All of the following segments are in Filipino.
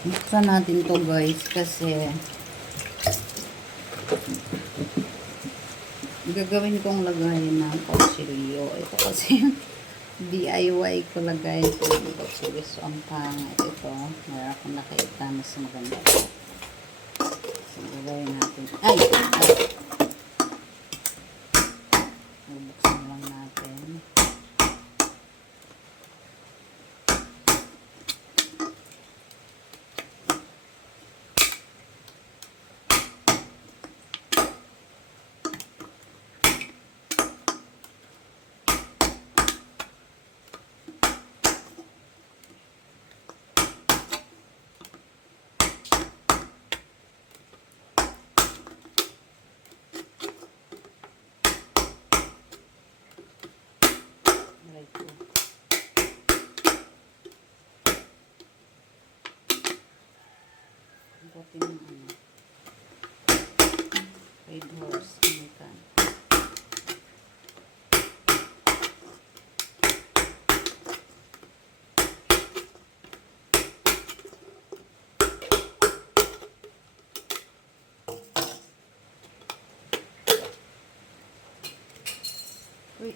Buksan natin to guys kasi gagawin kong lagayan ng kutsilyo. Ito kasi DIY ko lagay ko ng kutsilyo. So, ang pangit ito. Meron akong nakita mas maganda. So, gagawin natin. Ay! Buksan lang natin. Butin ng ano. Red horse. American. Uy.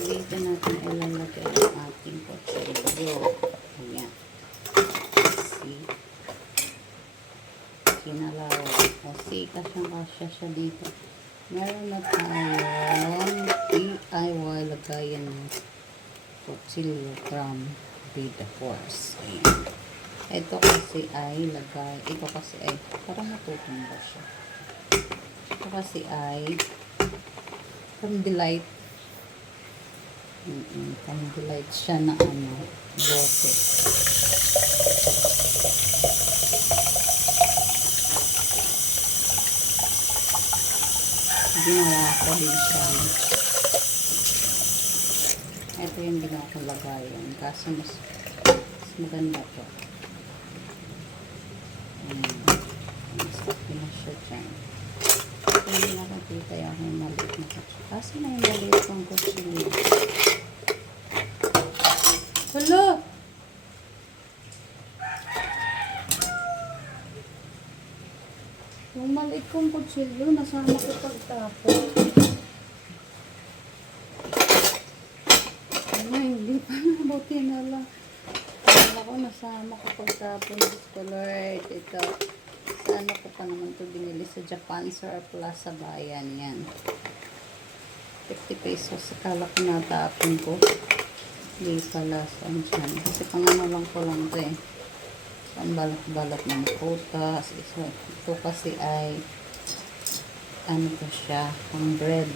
Dito natin ilalagay ang ating kutsilyo. Ayan. See? Sinalawag. O see, kasyang-kasya siya dito. Meron na tayong DIY lagayan ng kutsilyo from Beta Force. Ayan. Ito kasi ay parang matutumba siya. Ito kasi ay from Delight. From Delight siya na ano, bote. Ginawa ko din siya. Ito yung ginawa ko lagayan. Kaso mas maganda to. Mas okay na siya dyan. Hindi nakakita yung maliit na kutsilyo. Kasi na yung maliit ang kutsilyo. Hello! Yung maliit kong kutsilyo, nasama ko pagtapon. Hindi pa nabuti na lang. Kala ko nasama ko pagtapon. Gusto Lord. Ito. Sa ano ko pa naman ito binili sa Japan Surplus sa bayan. Yan. 50 pesos. Kala ko natapon ko. Hindi pala. Saan dyan? Kasi pangano lang ko lang ito eh. Saan balak ng prutas. Ito kasi ay ano to siya? Pang bread.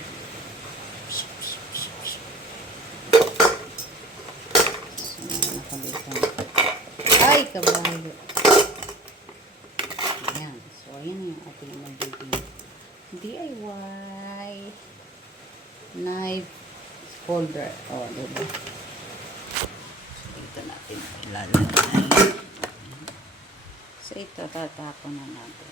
Ay, kabayo. Ayan. So, ayan yung ating magiging DIY knife holder. O, diba? So, ito natin ilalagay. So, ito tatapon na natin.